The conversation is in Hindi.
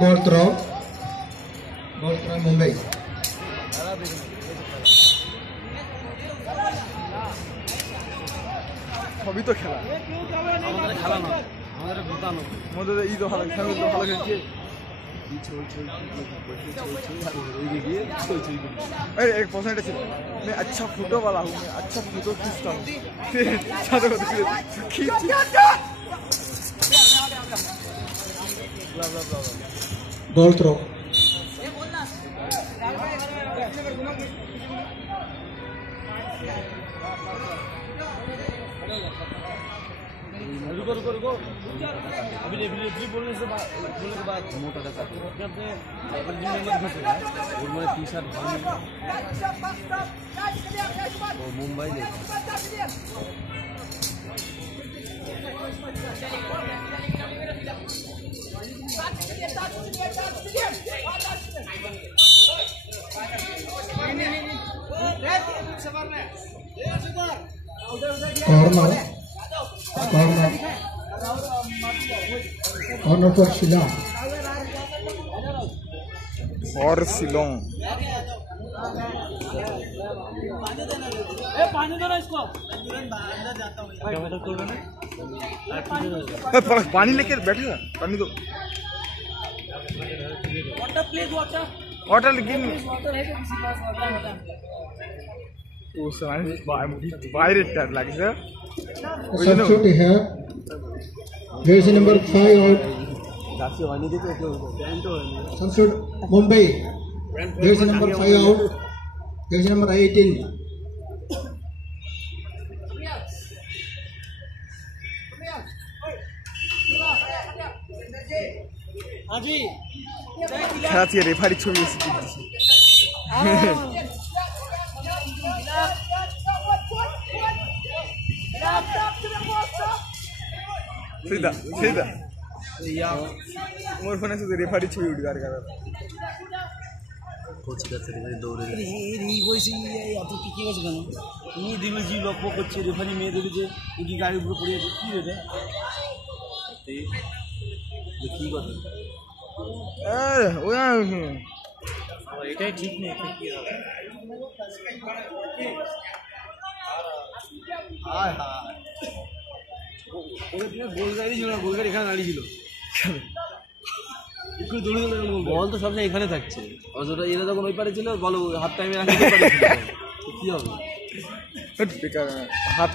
Ball throw Mumbai. সবই তো খেলা, আমাদের খেলা না, আমাদের ভুতানো, আমাদের এই তো ভালো খেলা, তো ভালো খেলছে। अरे एक परसेंट ছিল मैं अच्छा फोटो वाला हूँ, मैं अच्छा फोटो खींचता हूँ। Ball throw रुको रुको रुको, अभी बोलने के बाद मोटा था और मैं टी शर्ट वो मुंबई ले corner for Shillong. और शिलोंग पानी लेके बैठे था, पानी दो वाटर, लेकिन বাইরে লাগছে। Substitute here. Jersey number 5 out. Substitute Mumbai. Jersey number 5 out. Jersey number 18. খেলা থেকে রেফারি ছবি এসে দিচ্ছি। सीधा सीधा मोर फोन से रेफारी छवि उड़ गया কোচ কাছে দৌড়ে এই বসি এত পিকে গেছে কেন? তুমি দিবে জি লক্ষ্য করছে রেফারি মেয়ে দেখেছে কি গাড়ির উপরে পড়ে আছে, কি রে কি কথা? এটাই ঠিক নেই, কি হবে? হায় হায়, গোল গাড়ি ছিল না, গোল গাড়ি এখানে দাঁড়িয়ে ছিল। একটু দৌড়ে দৌড়ে বল তো সবসময় এখানে থাকছে, অযথা এরা যখন ওই পারে ছিল বলো হাফ টাইমে কি হবে? হাত